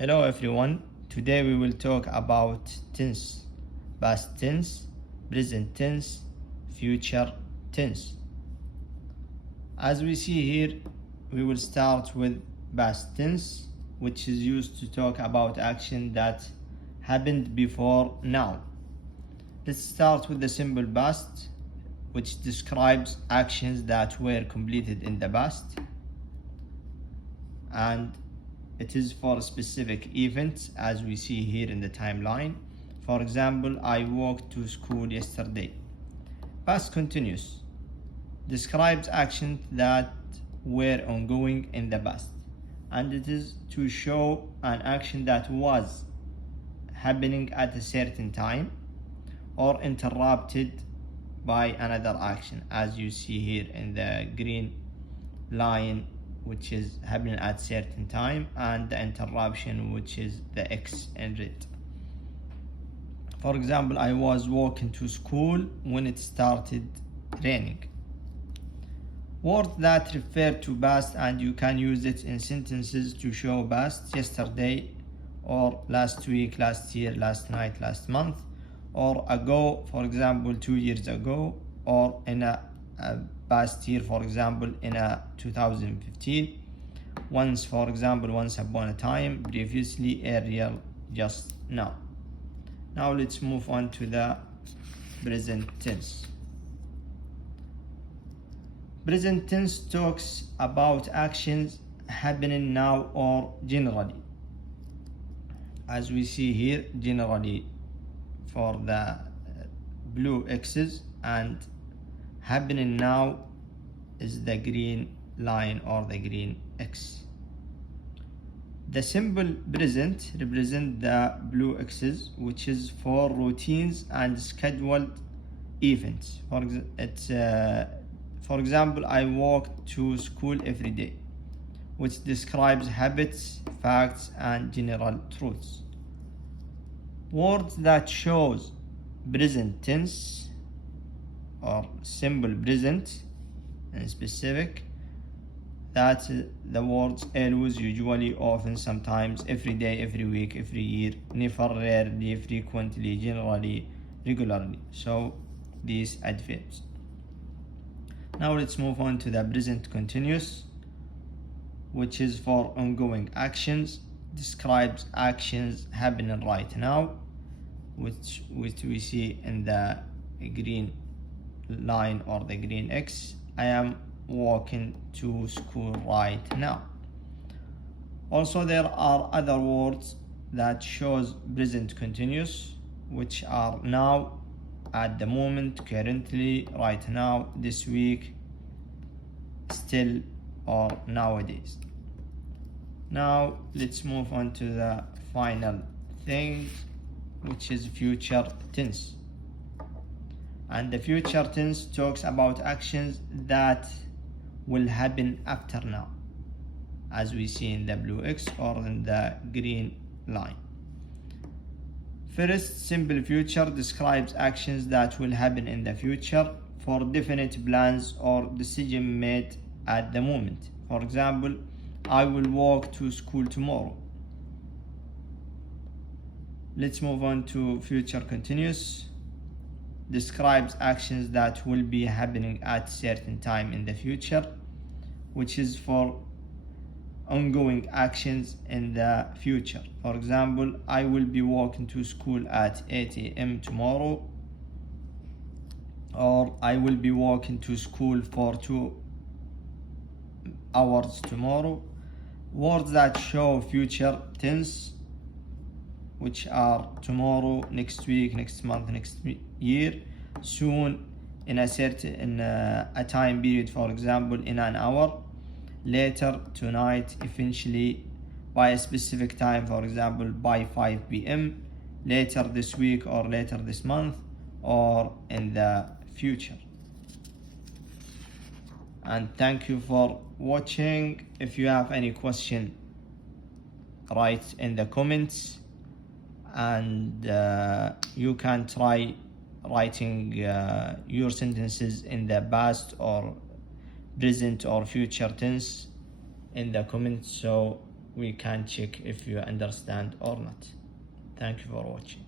Hello everyone. Today we will talk about tense, past tense, present tense, future tense. As we see here, we will start with past tense, which is used to talk about action that happened before now. Let's start with the simple past, which describes actions that were completed in the past, and it is for specific events as we see here in the timeline. For example, I walked to school yesterday. Past continuous describes actions that were ongoing in the past, and it is to show an action that was happening at a certain time or interrupted by another action, as you see here in the green line, which is happening at certain time, and the interruption, which is the X in red. For example, I was walking to school when it started raining. Words that refer to past, and you can use it in sentences to show past: yesterday, or last week, last year, last night, last month, or ago, for example 2 years ago, or in a past year, for example in a 2015, once, for example once upon a time, previously, earlier, just now. Now let's move on to the present tense. Present tense talks about actions happening now or generally. As we see here, generally for the blue X's, and happening now is the green line or the green X. The symbol present represents the blue X's, which is for routines and scheduled events. For example, I walk to school every day, which describes habits, facts, and general truths. Words that shows present tense or symbol present and specific, that's the words always, usually, often, sometimes, every day, every week, every year, never, rarely, frequently, generally, regularly. So these adverbs. Now let's move on to the present continuous, which is for ongoing actions, describes actions happening right now, which we see in the green line or the green X. I am walking to school right now. Also, there are other words that shows present continuous, which are now, at the moment, currently, right now, this week, still, or nowadays. Now let's move on to the final thing, which is future tense. And the future tense talks about actions that will happen after now, as we see in the blue X or in the green line. First, simple future describes actions that will happen in the future for definite plans or decision made at the moment. For example, I will walk to school tomorrow. Let's move on to future continuous. Describes actions that will be happening at certain time in the future, which is for ongoing actions in the future. For example, I will be walking to school at 8 a.m. tomorrow, or I will be walking to school for 2 hours tomorrow. Words that show future tense, which are tomorrow, next week, next month, next year, soon, in a time period, for example in an hour, later, tonight, eventually, by a specific time, for example by 5 p.m, later this week, or later this month, or in the future. And thank you for watching. If you have any question, write in the comments, and you can try writing your sentences in the past or present or future tense in the comments. So we can check if you understand or not. Thank you for watching.